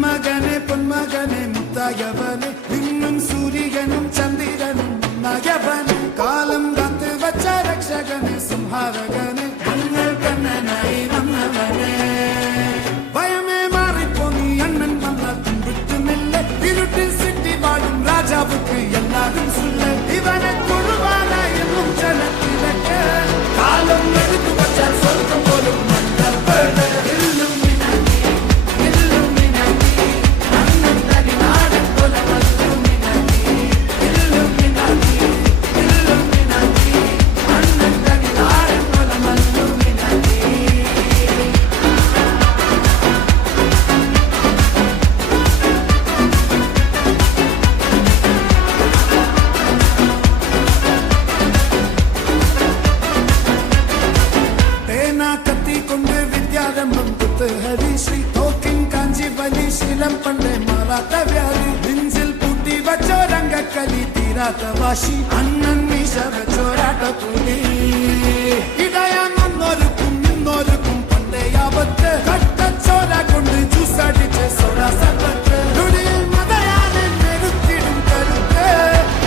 മകനെ പൊന്മകനെ മുത്തായവനെ നിന്നും സൂര്യനും ചന്ദ്രനും നയവനെ കാലം കാത്ത് വച്ച രക്ഷകനെ സംഹാരകനെ ഞങ്ങൾ കണ്ണനായി വന്നവനെ ഭയമേ മാറിപ്പോ നീ അണ്ണൻ വന്നാൽക്കും വിട്ടുമില്ല ഇരുട്ടിൽ സിറ്റി വാഴും രാജാവുക്ക് എല്ലാരും സുല്ല ഇവനെ തൊഴുവാനായെന്നും ജനത്തിലൊക്കെ കാലം എടുത്തു വച്ചാൽ സ്വർഗം പോലും ഹരിശ്രീ തോക്കിൻ കാഞ്ചി വലി ശീലം പണ്ടേ മാറാത്ത വ്യാധി നെഞ്ചിൽ പൂട്ടി വച്ചോരംഗക്കലി തീരാത്ത വാശി അണ്ണൻ മീശ വെച്ചോരാട്ട പുലി ഇടയാൻ വന്നോരുക്കും നിന്നോരുക്കും പണ്ടേ ആപത്ത് കട്ടച്ചോര കൊണ്ട് ജ്യൂസടിച്ച് സോഡ സർബത്ത് നൊടിയിൽ മതയാനെ നെരുത്തിടും കരുത്ത്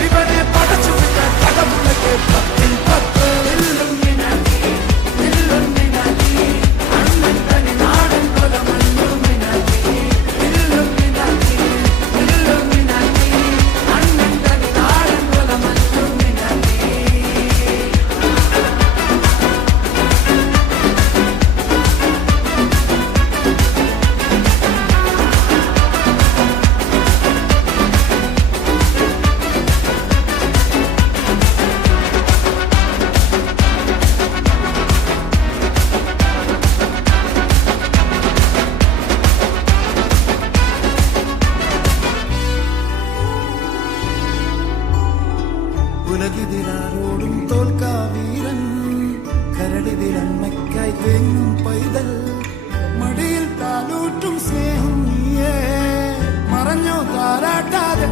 ഇവനെ പടച്ചു വിട്ടാൽ കടമുളക്ക് പത്തിൽ പത്ത് ഉലകിതിരാരോടും തോൽക്കാവീരൻ കരടിതിരമ്മയ്ക്കായി തേങ്ങും പൈതൽ മടിയിൽ താലൂറ്റും സ്നേഹം നീയേ മറഞ്ഞോ താരാട്ടാതെ